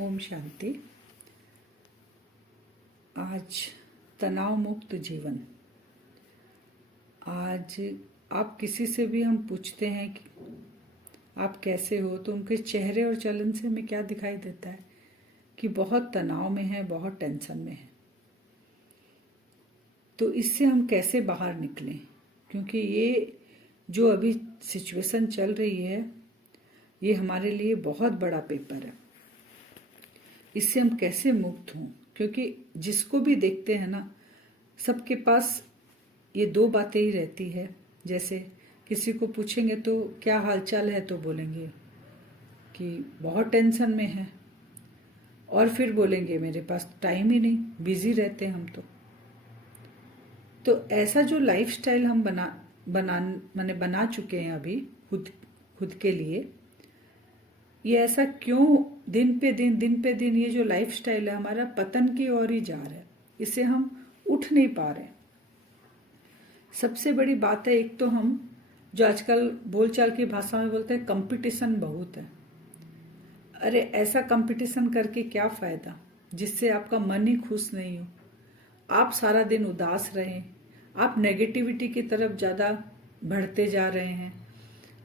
ओम शांति। आज तनाव मुक्त जीवन। आज आप किसी से भी हम पूछते हैं कि आप कैसे हो, तो उनके चेहरे और चलन से हमें क्या दिखाई देता है कि बहुत तनाव में है, बहुत टेंशन में है। तो इससे हम कैसे बाहर निकलें, क्योंकि ये जो अभी सिचुएशन चल रही है ये हमारे लिए बहुत बड़ा पेपर है। इससे हम कैसे मुक्त हों, क्योंकि जिसको भी देखते हैं ना, सबके पास ये दो बातें ही रहती है। जैसे किसी को पूछेंगे तो क्या हालचाल है, तो बोलेंगे कि बहुत टेंशन में है, और फिर बोलेंगे मेरे पास टाइम ही नहीं, बिजी रहते हैं हम तो ऐसा जो लाइफस्टाइल हम बना चुके हैं अभी खुद के लिए, ये ऐसा क्यों दिन पे दिन ये जो लाइफस्टाइल है हमारा पतन की ओर ही जा रहा है। इससे हम उठ नहीं पा रहे। सबसे बड़ी बात है, एक तो हम जो आजकल बोलचाल की भाषा में बोलते हैं कंपटीशन बहुत है। अरे ऐसा कंपटीशन करके क्या फायदा जिससे आपका मन ही खुश नहीं हो, आप सारा दिन उदास रहें, आप नेगेटिविटी की तरफ ज़्यादा बढ़ते जा रहे हैं।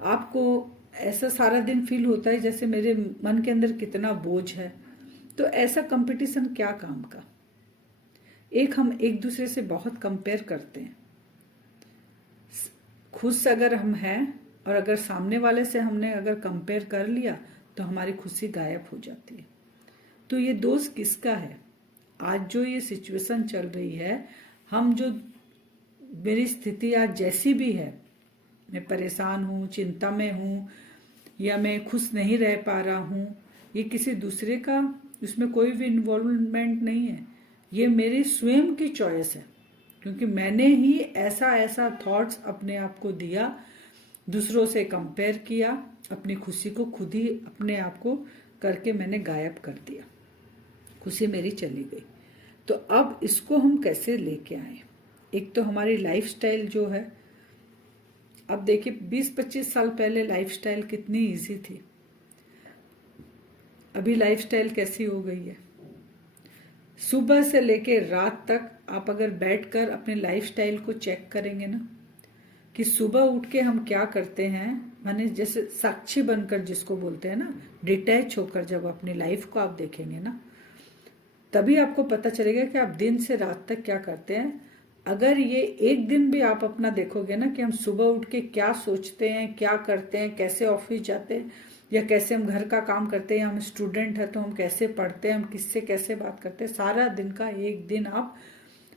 आपको ऐसा सारा दिन फील होता है जैसे मेरे मन के अंदर कितना बोझ है। तो ऐसा कंपटीशन क्या काम का। हम एक दूसरे से बहुत कंपेयर करते हैं। खुश अगर हम हैं और अगर सामने वाले से हमने अगर कंपेयर कर लिया तो हमारी खुशी गायब हो जाती है। तो ये दोष किसका है? आज जो ये सिचुएशन चल रही है, हम जो मेरी स्थिति आज जैसी भी है, मैं परेशान हूँ, चिंता में हूँ, या मैं खुश नहीं रह पा रहा हूँ, ये किसी दूसरे का उसमें कोई भी इन्वॉल्वमेंट नहीं है। ये मेरी स्वयं की चॉइस है, क्योंकि मैंने ही ऐसा थॉट्स अपने आप को दिया, दूसरों से कंपेयर किया, अपनी खुशी को खुद ही अपने आप को करके मैंने गायब कर दिया, खुशी मेरी चली गई। तो अब इसको हम कैसे लेके आए? एक तो हमारी लाइफस्टाइल जो है, अब देखिए 20-25 साल पहले लाइफस्टाइल कितनी इजी थी, अभी लाइफस्टाइल कैसी हो गई है। सुबह से लेके रात तक आप अगर बैठकर अपने लाइफस्टाइल को चेक करेंगे ना, कि सुबह उठ के हम क्या करते हैं, माने जैसे साक्षी बनकर जिसको बोलते हैं ना, डिटैच होकर जब अपनी लाइफ को आप देखेंगे ना, तभी आपको पता चलेगा कि आप दिन से रात तक क्या करते हैं। अगर ये एक दिन भी आप अपना देखोगे ना कि हम सुबह उठ के क्या सोचते हैं, क्या करते हैं, कैसे ऑफिस जाते हैं, या कैसे हम घर का काम करते हैं, या हम स्टूडेंट है तो हम कैसे पढ़ते हैं, हम किससे कैसे बात करते हैं, सारा दिन का एक दिन आप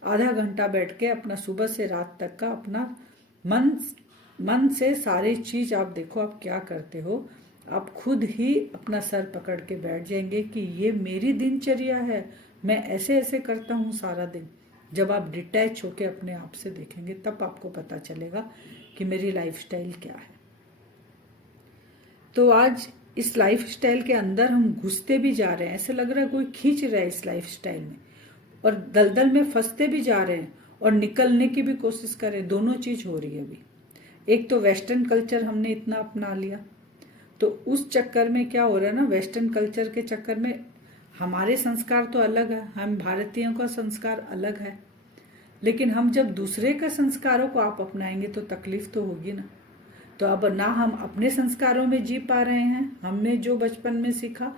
आधा घंटा बैठ के अपना सुबह से रात तक का अपना मन से सारी चीज आप देखो, आप क्या करते हो। आप खुद ही अपना सर पकड़ के बैठ जाएंगे कि ये मेरी दिनचर्या है, मैं ऐसे ऐसे करता हूँ सारा दिन। जब आप डिटैच होके अपने आप से देखेंगे तब आपको पता चलेगा कि मेरी लाइफस्टाइल क्या है। तो आज इस लाइफस्टाइल के अंदर हम घुसते भी जा रहे हैं, ऐसे लग रहा है कोई खींच रहा है इस लाइफस्टाइल में, और दलदल में फंसते भी जा रहे हैं और निकलने की भी कोशिश कर रहे हैं। दोनों चीज हो रही है अभी। एक तो वेस्टर्न कल्चर हमने इतना अपना लिया, तो उस चक्कर में क्या हो रहा है ना, वेस्टर्न कल्चर के चक्कर में हमारे संस्कार तो अलग है, हम भारतीयों का संस्कार अलग है, लेकिन हम जब दूसरे के संस्कारों को आप अपनाएंगे तो तकलीफ तो होगी ना। तो अब ना हम अपने संस्कारों में जी पा रहे हैं, हमने जो बचपन में सीखा,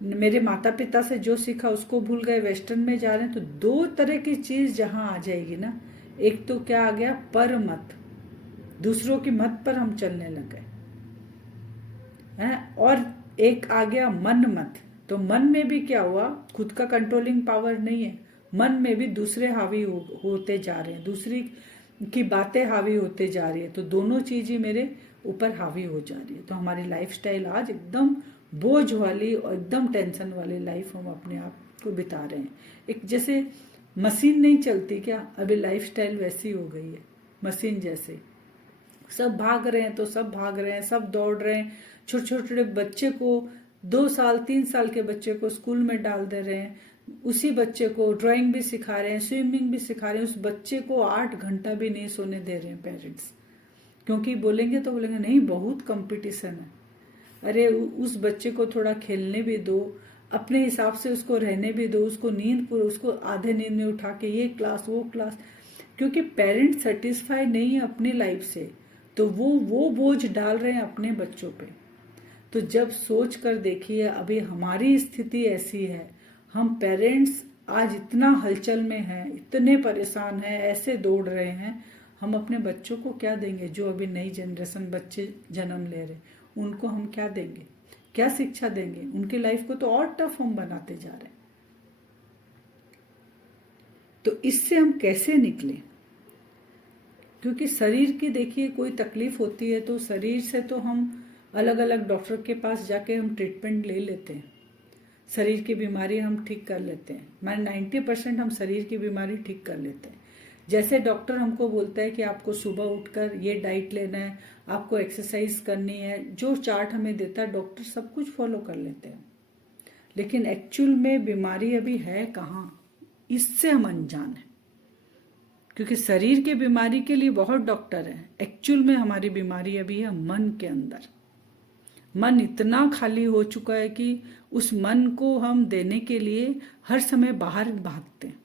मेरे माता पिता से जो सीखा उसको भूल गए, वेस्टर्न में जा रहे हैं। तो दो तरह की चीज जहां आ जाएगी ना, एक तो क्या आ गया, पर मत, दूसरों की मत पर हम चलने लग गए हैं, और एक आ गया मन मत। तो मन में भी क्या हुआ, खुद का कंट्रोलिंग पावर नहीं है, मन में भी दूसरे हावी होते जा रहे हैं, दूसरी की बातें हावी होते जा रही है। तो दोनों चीज ही मेरे ऊपर हावी हो जा रही है। तो हमारी लाइफस्टाइल आज एकदम बोझ वाली और एकदम टेंशन वाली लाइफ हम अपने आप को बिता रहे हैं। एक जैसे मशीन नहीं चलती क्या, अभी लाइफस्टाइल वैसी हो गई है, मशीन जैसे। सब भाग रहे हैं तो सब भाग रहे हैं, सब दौड़ रहे हैं। छोटे छोटे बच्चे को 2 साल 3 साल के बच्चे को स्कूल में डाल दे रहे हैं, उसी बच्चे को ड्राइंग भी सिखा रहे हैं, स्विमिंग भी सिखा रहे हैं, उस बच्चे को 8 घंटा भी नहीं सोने दे रहे हैं पेरेंट्स, क्योंकि बोलेंगे तो बोलेंगे नहीं बहुत कंपटीशन है। अरे उस बच्चे को थोड़ा खेलने भी दो, अपने हिसाब से उसको रहने भी दो, उसको नींद पूरी, उसको आधे नींद में उठा के ये क्लास वो क्लास, क्योंकि पेरेंट्स सेटिस्फाई नहीं है अपनी लाइफ से, तो वो बोझ डाल रहे हैं अपने बच्चों पे। तो जब सोच कर देखिए अभी हमारी स्थिति ऐसी है, हम पेरेंट्स आज इतना हलचल में हैं, इतने परेशान हैं, ऐसे दौड़ रहे हैं, हम अपने बच्चों को क्या देंगे? जो अभी नई जनरेशन बच्चे जन्म ले रहे, उनको हम क्या देंगे? क्या शिक्षा देंगे? उनकी लाइफ को तो और टफ हम बनाते जा रहे हैं। तो इससे हम कैसे निकले? क्योंकि शरीर की देखिए कोई तकलीफ होती है तो शरीर से तो हम अलग अलग डॉक्टर के पास जाके हम ट्रीटमेंट ले लेते हैं, शरीर की बीमारी हम ठीक कर लेते हैं। मैं 90% हम शरीर की बीमारी ठीक कर लेते हैं। जैसे डॉक्टर हमको बोलता है कि आपको सुबह उठकर ये डाइट लेना है, आपको एक्सरसाइज करनी है, जो चार्ट हमें देता है डॉक्टर सब कुछ फॉलो कर लेते हैं। लेकिन एक्चुअल में बीमारी अभी है कहाँ, इससे हम अनजान हैं। क्योंकि शरीर की बीमारी के लिए बहुत डॉक्टर हैं, एक्चुअल में हमारी बीमारी अभी है मन के अंदर। मन इतना खाली हो चुका है कि उस मन को हम देने के लिए हर समय बाहर भागते हैं।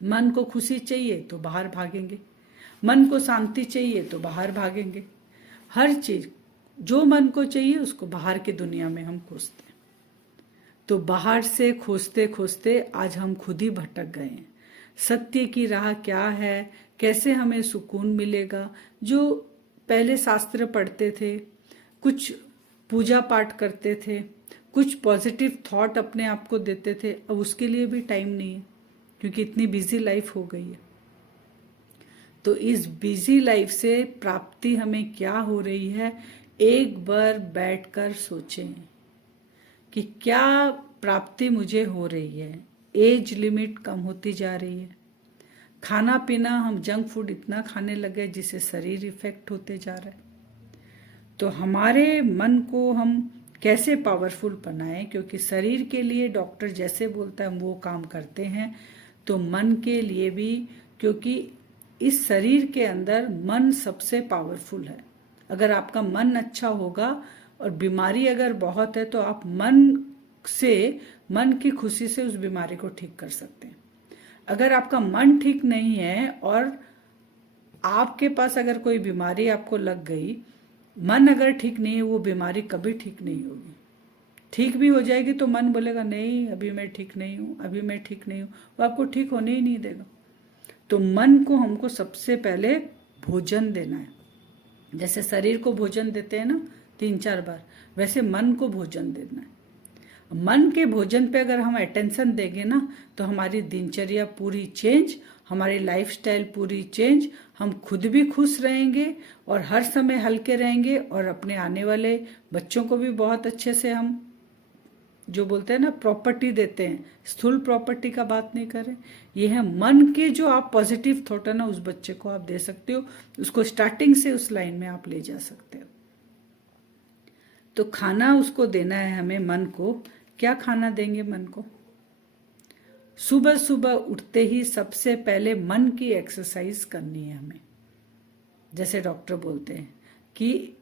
मन को खुशी चाहिए तो बाहर भागेंगे, मन को शांति चाहिए तो बाहर भागेंगे, हर चीज जो मन को चाहिए उसको बाहर की दुनिया में हम खोजते हैं। तो बाहर से खोजते खोजते आज हम खुद ही भटक गए हैं। सत्य की राह क्या है, कैसे हमें सुकून मिलेगा? जो पहले शास्त्र पढ़ते थे, कुछ पूजा पाठ करते थे, कुछ पॉजिटिव थॉट अपने आप को देते थे, अब उसके लिए भी टाइम नहीं है क्योंकि इतनी बिजी लाइफ हो गई है। तो इस बिजी लाइफ से प्राप्ति हमें क्या हो रही है, एक बार बैठकर सोचें कि क्या प्राप्ति मुझे हो रही है। एज लिमिट कम होती जा रही है, खाना पीना हम जंक फूड इतना खाने लगे जिससे शरीर इफेक्ट होते जा रहा है। तो हमारे मन को हम कैसे पावरफुल बनाएं, क्योंकि शरीर के लिए डॉक्टर जैसे बोलता है हम वो काम करते हैं, तो मन के लिए भी, क्योंकि इस शरीर के अंदर मन सबसे पावरफुल है। अगर आपका मन अच्छा होगा और बीमारी अगर बहुत है तो आप मन की खुशी से उस बीमारी को ठीक कर सकते हैं। अगर आपका मन ठीक नहीं है और आपके पास अगर कोई बीमारी आपको लग गई, मन अगर ठीक नहीं है वो बीमारी कभी ठीक नहीं होगी। ठीक भी हो जाएगी तो मन बोलेगा नहीं अभी मैं ठीक नहीं हूं, अभी मैं ठीक नहीं हूं, वो आपको ठीक होने ही नहीं देगा। तो मन को हमको सबसे पहले भोजन देना है। जैसे शरीर को भोजन देते हैं ना 3-4 बार, वैसे मन को भोजन देना है। मन के भोजन पे अगर हम अटेंशन देंगे ना तो हमारी दिनचर्या पूरी चेंज, हमारी लाइफस्टाइल पूरी चेंज, हम खुद भी खुश रहेंगे और हर समय हल्के रहेंगे और अपने आने वाले बच्चों को भी बहुत अच्छे से हम जो बोलते हैं ना प्रॉपर्टी देते हैं, स्थूल प्रॉपर्टी का बात नहीं करें, ये है मन के जो आप पॉजिटिव थॉट है ना उस बच्चे को आप दे सकते हो, उसको स्टार्टिंग से उस लाइन में आप ले जा सकते हो। तो खाना उसको देना है हमें मन को। क्या खाना देंगे मन को? सुबह सुबह उठते ही सबसे पहले मन की एक्सरसाइज करनी है हमें। जैसे डॉक्टर बोलते हैं कि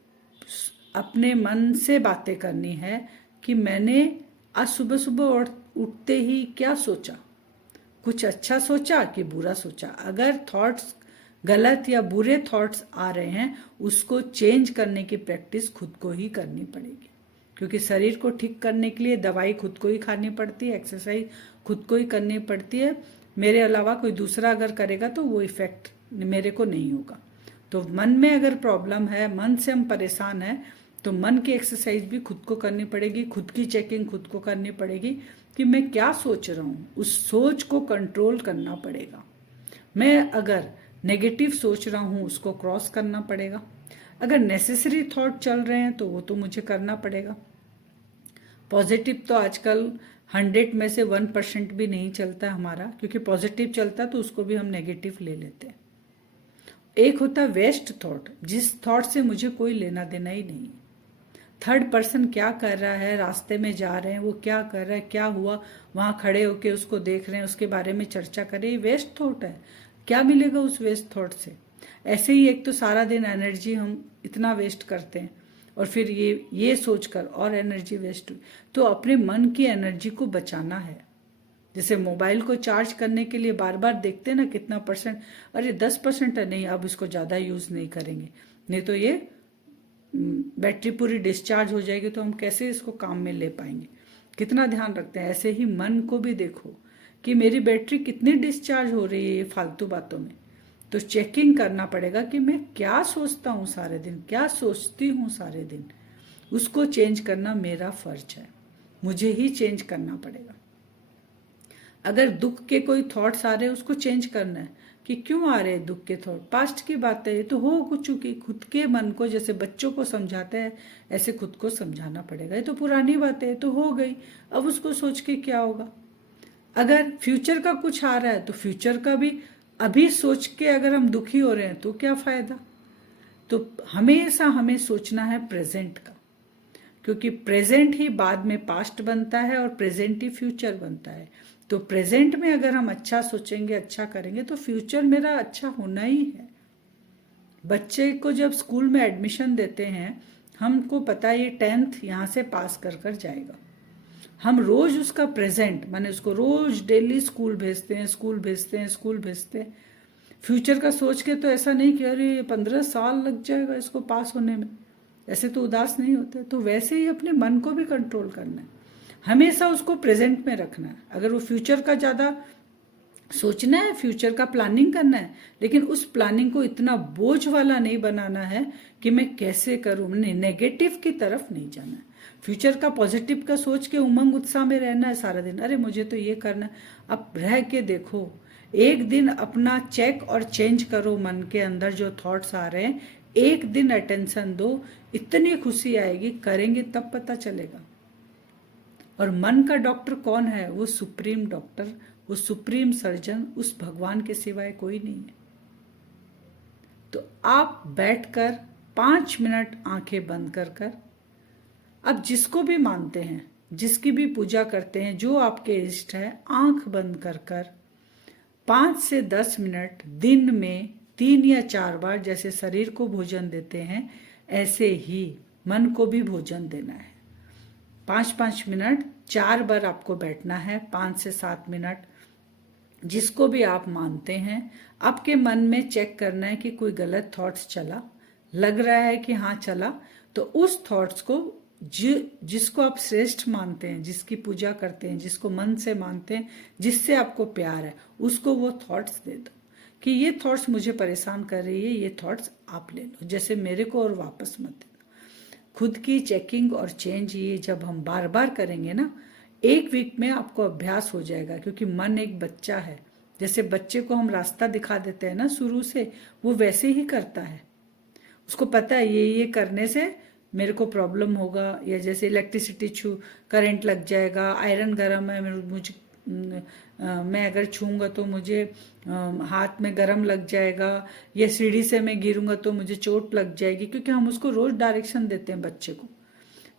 अपने मन से बातें करनी है कि मैंने आज सुबह सुबह उठते ही क्या सोचा, कुछ अच्छा सोचा कि बुरा सोचा। अगर थॉट्स गलत या बुरे थॉट्स आ रहे हैं उसको चेंज करने की प्रैक्टिस खुद को ही करनी पड़ेगी, क्योंकि शरीर को ठीक करने के लिए दवाई खुद को ही खानी पड़ती है, एक्सरसाइज खुद को ही करनी पड़ती है। मेरे अलावा कोई दूसरा अगर करेगा तो वो इफेक्ट मेरे को नहीं होगा। तो मन में अगर प्रॉब्लम है, मन से हम परेशान हैं, तो मन की एक्सरसाइज भी खुद को करनी पड़ेगी, खुद की चेकिंग खुद को करनी पड़ेगी कि मैं क्या सोच रहा हूँ, उस सोच को कंट्रोल करना पड़ेगा। मैं अगर नेगेटिव सोच रहा हूँ उसको क्रॉस करना पड़ेगा, अगर नेसेसरी थॉट चल रहे हैं तो वो तो मुझे करना पड़ेगा। पॉजिटिव तो आजकल 100 में से 1% भी नहीं चलता हमारा, क्योंकि पॉजिटिव चलता तो उसको भी हम नेगेटिव ले लेते हैं। एक होता है वेस्ट थॉट, जिस थॉट से मुझे कोई लेना देना ही नहीं। थर्ड पर्सन क्या कर रहा है, रास्ते में जा रहे हैं वो क्या कर रहा है, क्या हुआ, वहां खड़े होके उसको देख रहे हैं, उसके बारे में चर्चा करें, ये वेस्ट थॉट है। क्या मिलेगा उस वेस्ट थॉट से? ऐसे ही एक तो सारा दिन एनर्जी हम इतना वेस्ट करते हैं, और फिर ये सोचकर और एनर्जी वेस्ट हुई। तो अपने मन की एनर्जी को बचाना है। जैसे मोबाइल को चार्ज करने के लिए बार बार देखते हैं ना कितना परसेंट, अरे 10% है, नहीं अब इसको ज़्यादा यूज़ नहीं करेंगे, नहीं तो ये बैटरी पूरी डिस्चार्ज हो जाएगी, तो हम कैसे इसको काम में ले पाएंगे। कितना ध्यान रखते हैं। ऐसे ही मन को भी देखो कि मेरी बैटरी कितनी डिस्चार्ज हो रही है ये फालतू बातों में। तो चेकिंग करना पड़ेगा कि मैं क्या सोचता हूँ सारे दिन, क्या सोचती हूँ सारे दिन। उसको चेंज करना मेरा फर्ज है, मुझे ही चेंज करना पड़ेगा। अगर दुख के कोई थॉट्स आ रहे हैं उसको चेंज करना है कि क्यों आ रहे हैं दुख के थॉट, पास्ट की बात है, ये तो हो चुकी। खुद के मन को जैसे बच्चों को समझाते हैं ऐसे खुद को समझाना पड़ेगा, ये तो पुरानी बात है, तो हो गई, अब उसको सोच के क्या होगा। अगर फ्यूचर का कुछ आ रहा है तो फ्यूचर का भी अभी सोच के अगर हम दुखी हो रहे हैं तो क्या फायदा। तो हमेशा हमें सोचना है प्रेजेंट का, क्योंकि प्रेजेंट ही बाद में पास्ट बनता है और प्रेजेंट ही फ्यूचर बनता है। तो प्रेजेंट में अगर हम अच्छा सोचेंगे, अच्छा करेंगे, तो फ्यूचर मेरा अच्छा होना ही है। बच्चे को जब स्कूल में एडमिशन देते हैं, हमको पता है ये 10th यहाँ से पास कर जाएगा। हम रोज उसका प्रेजेंट माने उसको रोज डेली स्कूल भेजते हैं, स्कूल भेजते हैं, स्कूल भेजते हैं। फ्यूचर का सोच के तो ऐसा नहीं कि अरे 15 साल लग जाएगा इसको पास होने में, ऐसे तो उदास नहीं होते। तो वैसे ही अपने मन को भी कंट्रोल करना है, हमेशा उसको प्रेजेंट में रखना है। अगर वो फ्यूचर का ज़्यादा सोचना है, फ्यूचर का प्लानिंग करना है, लेकिन उस प्लानिंग को इतना बोझ वाला नहीं बनाना है कि मैं कैसे करूं, नहीं, नेगेटिव की तरफ नहीं जाना है। फ्यूचर का पॉजिटिव का सोच के उमंग उत्साह में रहना है सारा दिन, अरे मुझे तो ये करना है। अब रह के देखो, एक दिन अपना चेक और चेंज करो, मन के अंदर जो थॉट्स आ रहे हैं एक दिन अटेंशन दो, इतनी खुशी आएगी, करेंगे तब पता चलेगा। और मन का डॉक्टर कौन है? वो सुप्रीम डॉक्टर, वो सुप्रीम सर्जन, उस भगवान के सिवाय कोई नहीं है। तो आप बैठकर 5 मिनट आंखें बंद कर अब जिसको भी मानते हैं, जिसकी भी पूजा करते हैं, जो आपके इष्ट है, आंख बंद कर 5 से 10 मिनट दिन में 3 या 4 बार, जैसे शरीर को भोजन देते हैं ऐसे ही मन को भी भोजन देना है। 5-5 मिनट 4 बार आपको बैठना है, 5 से 7 मिनट। जिसको भी आप मानते हैं, आपके मन में चेक करना है कि कोई गलत थॉट्स चला, लग रहा है कि हाँ चला, तो उस थॉट्स को जिसको आप श्रेष्ठ मानते हैं, जिसकी पूजा करते हैं, जिसको मन से मानते हैं, जिससे आपको प्यार है, उसको वो थॉट्स दे दो कि ये थॉट्स मुझे परेशान कर रही है, ये थॉट्स आप ले लो, जैसे मेरे को, और वापस मत दे दो। खुद की चेकिंग और चेंज ये जब हम बार बार करेंगे ना, 1 वीक में आपको अभ्यास हो जाएगा। क्योंकि मन एक बच्चा है, जैसे बच्चे को हम रास्ता दिखा देते हैं ना शुरू से, वो वैसे ही करता है। उसको पता है ये करने से मेरे को प्रॉब्लम होगा, या जैसे इलेक्ट्रिसिटी करंट लग जाएगा, आयरन गर्म है, मुझे मैं अगर छूंगा तो मुझे हाथ में गरम लग जाएगा, या सीढ़ी से मैं गिरूंगा तो मुझे चोट लग जाएगी, क्योंकि हम उसको रोज डायरेक्शन देते हैं बच्चे को।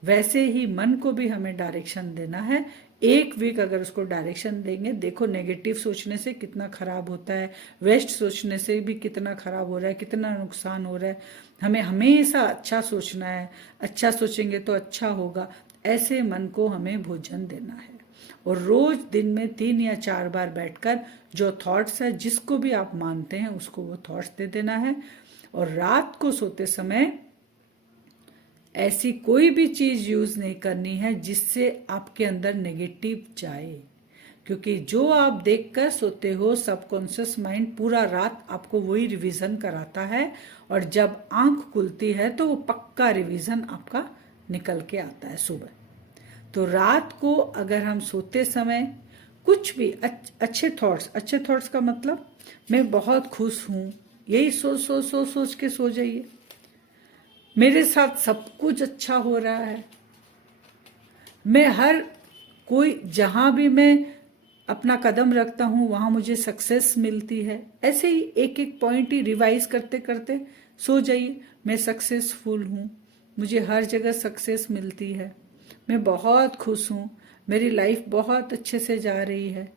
वैसे ही मन को भी हमें डायरेक्शन देना है। 1 वीक अगर उसको डायरेक्शन देंगे, देखो नेगेटिव सोचने से कितना खराब होता है, वेस्ट सोचने से भी कितना खराब हो रहा है, कितना नुकसान हो रहा है। हमें हमेशा अच्छा सोचना है, अच्छा सोचेंगे तो अच्छा होगा। ऐसे मन को हमें भोजन देना है, और रोज दिन में 3 या 4 बार बैठकर जो थॉट्स है, जिसको भी आप मानते हैं, उसको वो थॉट्स दे देना है। और रात को सोते समय ऐसी कोई भी चीज यूज नहीं करनी है जिससे आपके अंदर नेगेटिव जाए, क्योंकि जो आप देखकर सोते हो, सबकॉन्शियस माइंड पूरा रात आपको वही रिवीजन कराता है, और जब आंख खुलती है तो वो पक्का रिवीजन आपका निकल के आता है सुबह। तो रात को अगर हम सोते समय कुछ भी अच्छे थॉट्स का मतलब मैं बहुत खुश हूँ, यही सोच के सो जाइए। मेरे साथ सब कुछ अच्छा हो रहा है, मैं हर कोई जहां भी मैं अपना कदम रखता हूं वहां मुझे सक्सेस मिलती है। ऐसे ही एक पॉइंट ही रिवाइज करते करते सो जाइए। मैं सक्सेसफुल हूं, मुझे हर जगह सक्सेस मिलती है, मैं बहुत खुश हूं, मेरी लाइफ बहुत अच्छे से जा रही है,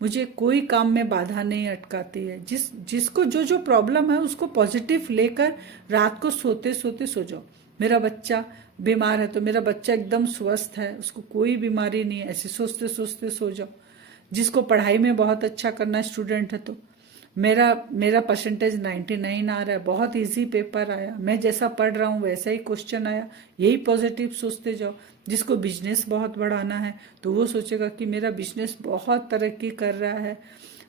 मुझे कोई काम में बाधा नहीं अटकाती है। जिसको जो प्रॉब्लम है उसको पॉजिटिव लेकर रात को सोते सोते सो जाओ। मेरा बच्चा बीमार है तो मेरा बच्चा एकदम स्वस्थ है, उसको कोई बीमारी नहीं है, ऐसे सोचते सोचते सो जाओ। जिसको पढ़ाई में बहुत अच्छा करना स्टूडेंट है तो मेरा मेरा परसेंटेज 99 आ रहा है, बहुत इजी पेपर आया, मैं जैसा पढ़ रहा हूँ वैसा ही क्वेश्चन आया, यही पॉजिटिव सोचते जाओ। जिसको बिजनेस बहुत बढ़ाना है तो वो सोचेगा कि मेरा बिजनेस बहुत तरक्की कर रहा है,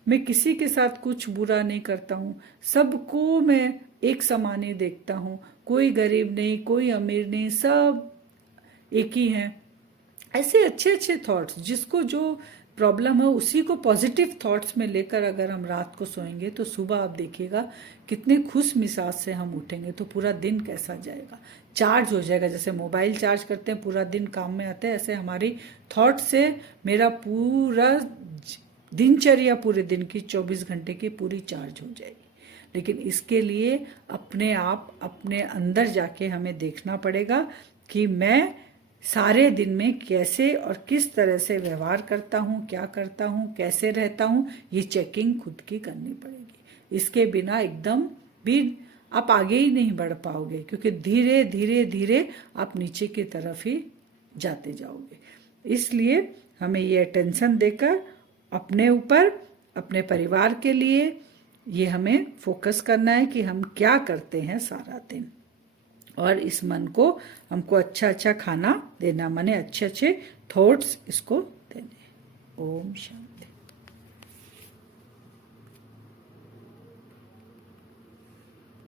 मैं किसी के साथ कुछ बुरा नहीं करता हूँ, सबको मैं एक समान ही देखता हूँ, कोई गरीब नहीं कोई अमीर नहीं, सब एक ही हैं। ऐसे अच्छे अच्छे थॉट्स, जिसको जो प्रॉब्लम है उसी को पॉजिटिव थॉट्स में लेकर अगर हम रात को सोएंगे तो सुबह आप देखिएगा कितने खुश मिजाज से हम उठेंगे, तो पूरा दिन कैसा जाएगा, चार्ज हो जाएगा। जैसे मोबाइल चार्ज करते हैं पूरा दिन काम में आते हैं, ऐसे हमारी थॉट से मेरा पूरा दिनचर्या पूरे दिन की 24 घंटे की पूरी चार्ज हो जाएगी। लेकिन इसके लिए अपने आप अपने अंदर जाके हमें देखना पड़ेगा कि मैं सारे दिन में कैसे और किस तरह से व्यवहार करता हूँ, क्या करता हूँ, कैसे रहता हूँ, ये चेकिंग खुद की करनी पड़ेगी। इसके बिना एकदम भी आप आगे ही नहीं बढ़ पाओगे, क्योंकि धीरे धीरे धीरे आप नीचे की तरफ ही जाते जाओगे। इसलिए हमें ये अटेंशन देकर अपने ऊपर, अपने परिवार के लिए ये हमें फोकस करना है कि हम क्या करते हैं सारा दिन, और इस मन को हमको अच्छा अच्छा खाना देना, माने अच्छे अच्छे थॉट्स इसको देने। ओम शांति।